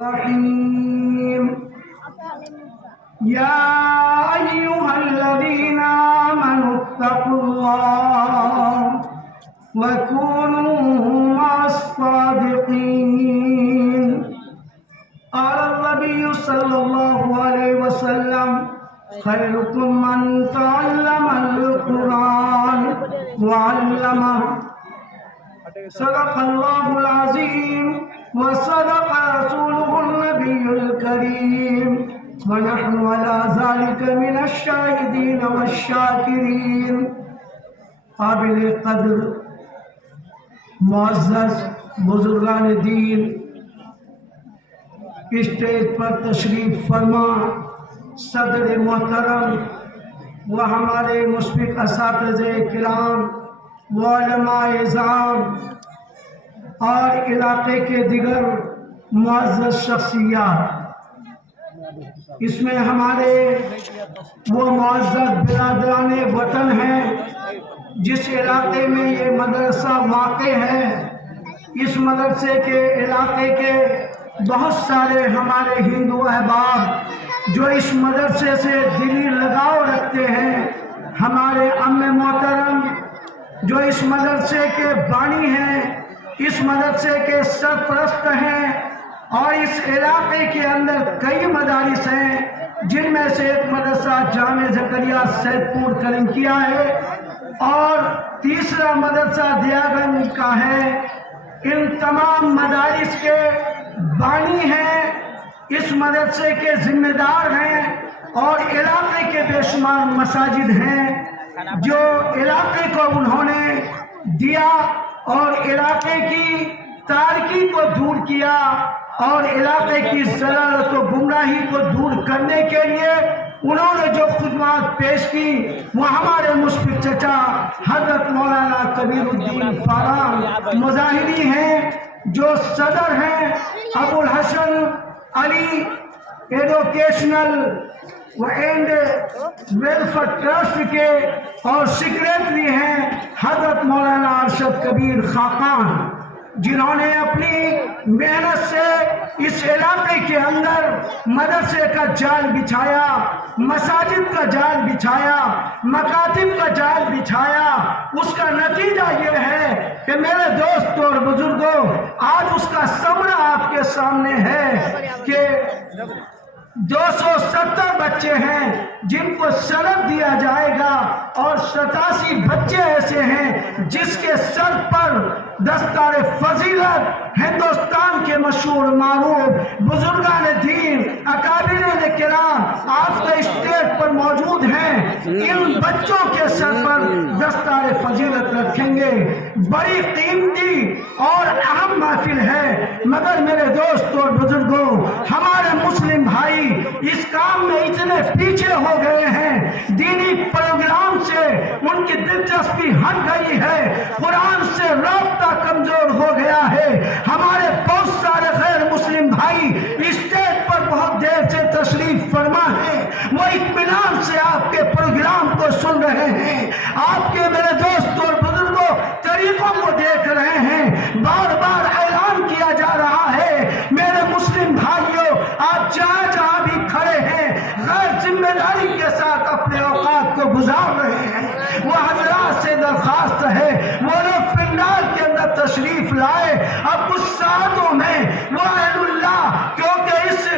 الرحيم يا أيها الذين آمنوا اتقوا الله وكونوا مع الصادقين. قال النبي صلى الله عليه وسلم خيركم من تعلم القرآن وعلمه. صدق الله العظيم وصدق رسوله النبي الكريم ونحن على ذلك من الشاهدين والشاكرين. قابل قدر معزز بزرگان دین، اسٹیج پر تشریف فرما صدر محترم و ہمارے مشفق اساتذہ کرام و علماء اعظام اور علاقے کے دیگر معزز شخصیات، اس میں ہمارے وہ معزز برادران وطن ہیں جس علاقے میں یہ مدرسہ واقع ہے. اس مدرسے کے علاقے کے بہت سارے ہمارے ہندو احباب جو اس مدرسے سے دلی لگاؤ رکھتے ہیں، ہمارے عم محترم جو اس مدرسے کے بانی ہیں، اس مدرسے کے سرپرست ہیں، اور اس علاقے کے اندر کئی مدارس ہیں جن میں سے ایک مدرسہ جامع زکریا سید پور کرنکیا ہے اور تیسرا مدرسہ دیاگنج کا ہے. ان تمام مدارس کے بانی ہیں، اس مدرسے کے ذمہ دار ہیں، اور علاقے کے بے شمار مساجد ہیں جو علاقے کو انہوں نے دیا اور علاقے کی تاریکی کو دور کیا اور علاقے کی ضلالت و گمراہی کو دور کرنے کے لیے انہوں نے جو خدمات پیش کی وہ ہمارے مشفق چچا حضرت مولانا کبیر الدین فاران مظاہری ہیں، جو صدر ہیں ابو الحسن علی ایڈوکیشنل اینڈ ویلفیئر ٹرسٹ کے، اور سیکریٹری ہیں حضرت مولانا ارشد کبیر خاقان، جنہوں نے اپنی محنت سے اس علاقے کے اندر مدرسے کا جال بچھایا، مساجد کا جال بچھایا، مکاتب کا جال بچھایا. اس کا نتیجہ یہ ہے کہ میرے دوستوں اور بزرگوں، آج اس کا ثمرہ آپ کے سامنے ہے کہ 270 بچے ہیں جن کو سند دیا جائے گا، اور 87 بچے ایسے ہیں جس کے سر پر دستار فضیلت ہندوستان کے مشہور معروف بزرگان دین اکابرین کرام آپ کے اسٹیج پر موجود ہیں. ان بچوں کے سر پر دستار فضیلت رکھیں گے. بڑی قیمتی اور اہم محفل ہے، مگر میرے دوستوں اور بزرگوں، ہمارے مسلم بھائی اس کام میں اتنے پیچھے ہو گئے ہیں، دینی پروگرام سے ان کی دلچسپی ہٹ گئی ہے، قرآن سے رابطہ کمزور ہو گیا ہے. ہمارے بہت سارے غیر مسلم بھائی اسٹیج پر بہت دیر سے تشریف فرما ہے، وہ اطمینان سے آپ کے پروگرام کو سن رہے ہیں، آپ کے میرے دوستوں اور بزرگوں طریقوں کو دیکھ رہے ہیں. بار بار اعلان کیا جا رہا ہے، میرے مسلم بھائیوں، آپ جہاں جہاں بھی کھڑے ہیں غیر ذمہ داری کے ساتھ اپنے اوقات کو گزار رہے ہیں، وہ حضرات سے درخواست ہے وہ لوگ پنڈال کے اندر تشریف لائے. اب کچھ ساعتوں میں وہ اہل اللہ، کیونکہ اس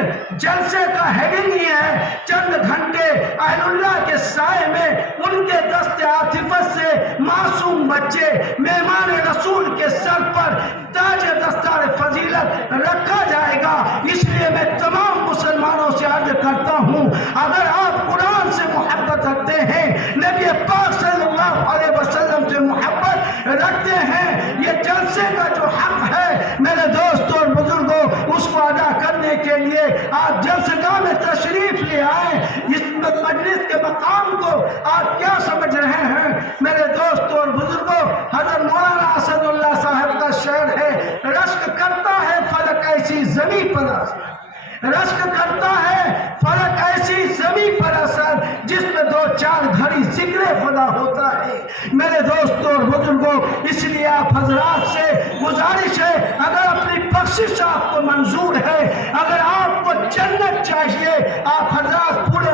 جلسے کا ہیڈنگ ہی ہے چند گھنٹے اہل اللہ کے سائے میں ان کے دست عاطفت سے معصوم بچے مہمان رسول کے سر پر تاج دستار فضیلت رکھا جائے گا. اس لیے میں تمام مسلمانوں سے عرض کرتا ہوں، اگر آپ قرآن سے محبت رکھتے ہیں، نبی پاک صلی اللہ علیہ وسلم سے محبت رکھتے ہیں، یہ جلسے کا جو حق ہے میرے دوستوں اور بزرگوں اس کو ادا کرنے کے لیے آپ جلسگاہ میں تشریف لے آئیں. اس مجلس کے مقام کو آپ کیا سمجھ رہے ہیں میرے دوستوں اور بزرگوں؟ حضرت مولانا اسد اللہ صاحب کا شعر ہے، رشک کرتا ہے فلک ایسی زمین پر اثر، رشک کرتا ہے فلک ایسی زمین پر اثر جس میں 2-4 گھڑی ذکر خدا ہوتا ہے. میرے دوستوں اور بزرگوں، اس لیے آپ حضرات سے گزارش ہے، اگر اپنی بخشش آپ کو منظور ہے، اگر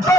2